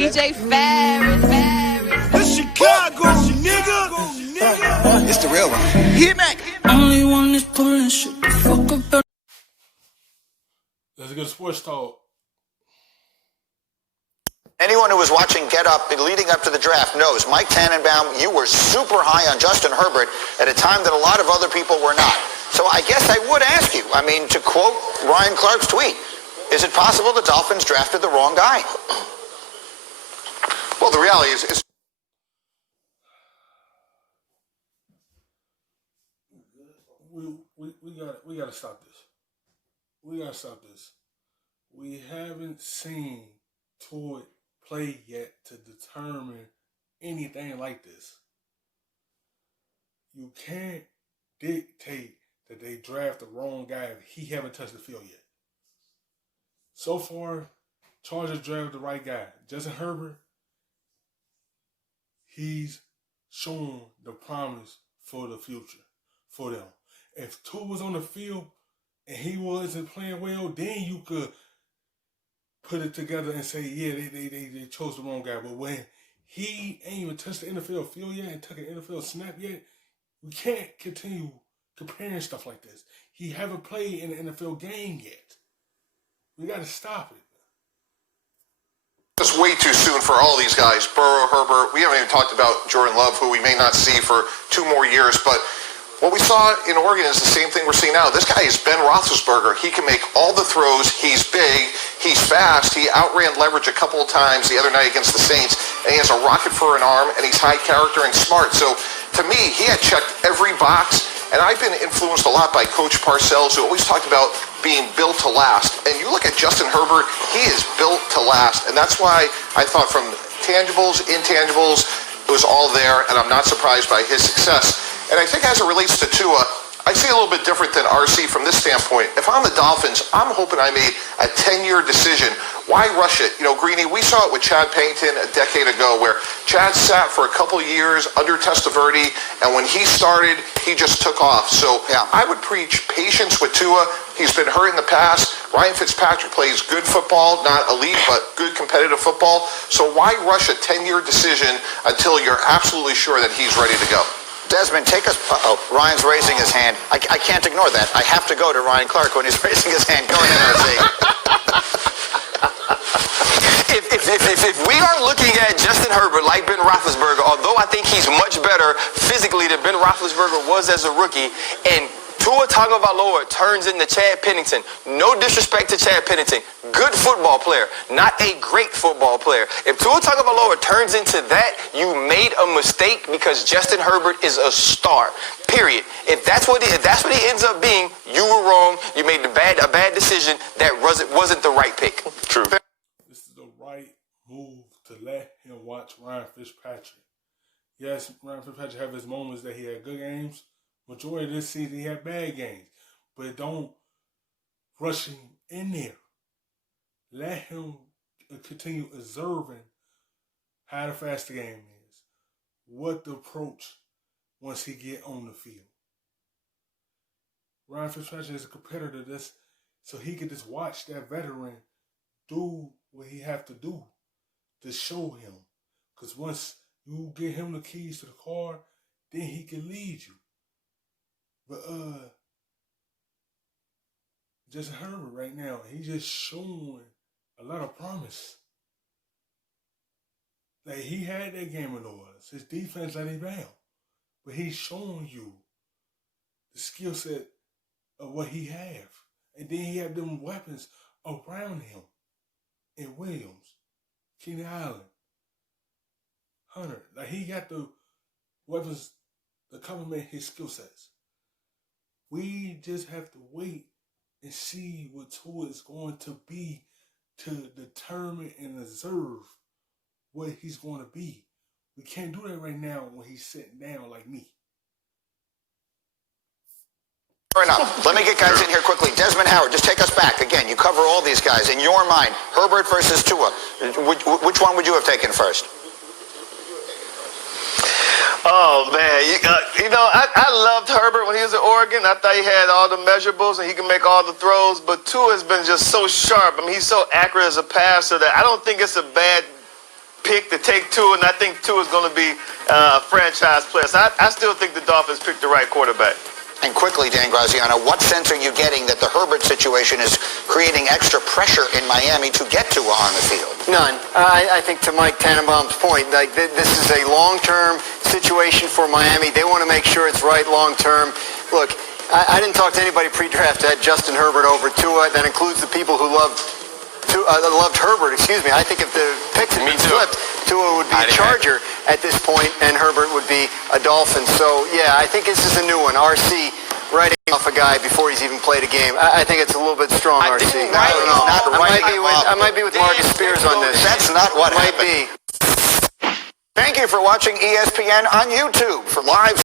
DJ Ferris. The Chicago, nigga. It's the real one. Hit me. Only one is pulling shit the fuck up. That's a good sports talk. Anyone who was watching Get Up leading up to the draft knows Mike Tannenbaum, you were super high on Justin Herbert at a time that a lot of other people were not. So I guess I would ask you, I mean, to quote Ryan Clark's tweet, is it possible the Dolphins drafted the wrong guy? Well, the reality is we gotta stop this. We gotta stop this. We haven't seen Tua play yet to determine anything like this. You can't dictate that they draft the wrong guy if he haven't touched the field yet. So far, Chargers drafted the right guy. Justin Herbert, he's shown the promise for the future for them. If Tua was on the field and he wasn't playing well, then you could put it together and say, yeah, they chose the wrong guy. But when he ain't even touched the NFL field yet and took an NFL snap yet, we can't continue comparing stuff like this. He haven't played in an NFL game yet. We got to stop it. It's way too soon for all these guys. Burrow, Herbert. We haven't even talked about Jordan Love, who we may not see for 2 more years. But what we saw in Oregon is the same thing we're seeing now. This guy is Ben Roethlisberger. He can make all the throws. He's big. He's fast. He outran leverage a couple of times the other night against the Saints. And he has a rocket for an arm. And he's high character and smart. So to me, he had checked every box. And I've been influenced a lot by Coach Parcells, who always talked about being built to last. And you look at Justin Herbert, he is built to last. And that's why I thought from tangibles, intangibles, it was all there. And I'm not surprised by his success. And I think as it relates to Tua, I see a little bit different than RC from this standpoint. If I'm the Dolphins, I'm hoping I made a 10-year decision. Why rush it? You know, Greeny, we saw it with Chad Pennington a decade ago where Chad sat for a couple years under Testaverde, and when he started, he just took off. So yeah, I would preach patience with Tua. He's been hurt in the past. Ryan Fitzpatrick plays good football, not elite, but good competitive football. So why rush a 10-year decision until you're absolutely sure that he's ready to go? Desmond, take us. Ryan's raising his hand. I can't ignore that. I have to go to Ryan Clark when he's raising his hand. Go ahead, RC. If we are looking at Justin Herbert like Ben Roethlisberger, although I think he's much better physically than Ben Roethlisberger was as a rookie, and Tua Tagovailoa turns into Chad Pennington. No disrespect to Chad Pennington. Good football player, not a great football player. If Tua Tagovailoa turns into that, you made a mistake because Justin Herbert is a star. Period. If that's what he ends up being, you were wrong. You made a bad decision. That wasn't the right pick. True. This is the right move to let him watch Ryan Fitzpatrick. Yes, Ryan Fitzpatrick have his moments that he had good games. Majority of this season, he had bad games. But don't rush him in there. Let him continue observing how fast the game is. What the approach once he get on the field. Ryan Fitzpatrick is a competitor, so he could just watch that veteran do what he have to do to show him. Because once you get him the keys to the car, then he can lead you. But Justin Herbert right now, he just showing a lot of promise. Like he had that game in us. His defense let him down. But he's showing you the skill set of what he have. And then he have them weapons around him. And Williams, Keenan Allen, Hunter. Like he got the weapons to complement his skill sets. We just have to wait and see what Tua is going to be to determine and observe what he's going to be. We can't do that right now when he's sitting down like me. Fair enough. Let me get guys in here quickly. Desmond Howard, just take us back. Again, you cover all these guys. In your mind, Herbert versus Tua, which one would you have taken first? Oh, man. I loved Herbert when he was at Oregon. I thought he had all the measurables and he can make all the throws. But Tua has been just so sharp. I mean, he's so accurate as a passer that I don't think it's a bad pick to take Tua, and I think Tua is going to be a franchise player. So I still think the Dolphins picked the right quarterback. And quickly, Dan Graziano, what sense are you getting that the Herbert situation is creating extra pressure in Miami to get Tua on the field? None. I think to Mike Tannenbaum's point, like this is a long-term situation for Miami. They want to make sure it's right long-term. Look, I didn't talk to anybody pre-draft that had Justin Herbert over Tua. That includes the people who loved Herbert. Excuse me. I think if the picks had been flipped, Tua would be a Charger at this point, and Herbert would be a Dolphin. So yeah, I think this is a new one. RC writing off a guy before he's even played a game. I think it's a little bit strong. RC. I might be with Marcus Spears on this. That's not what might happened. be. Thank you for watching ESPN on YouTube. For live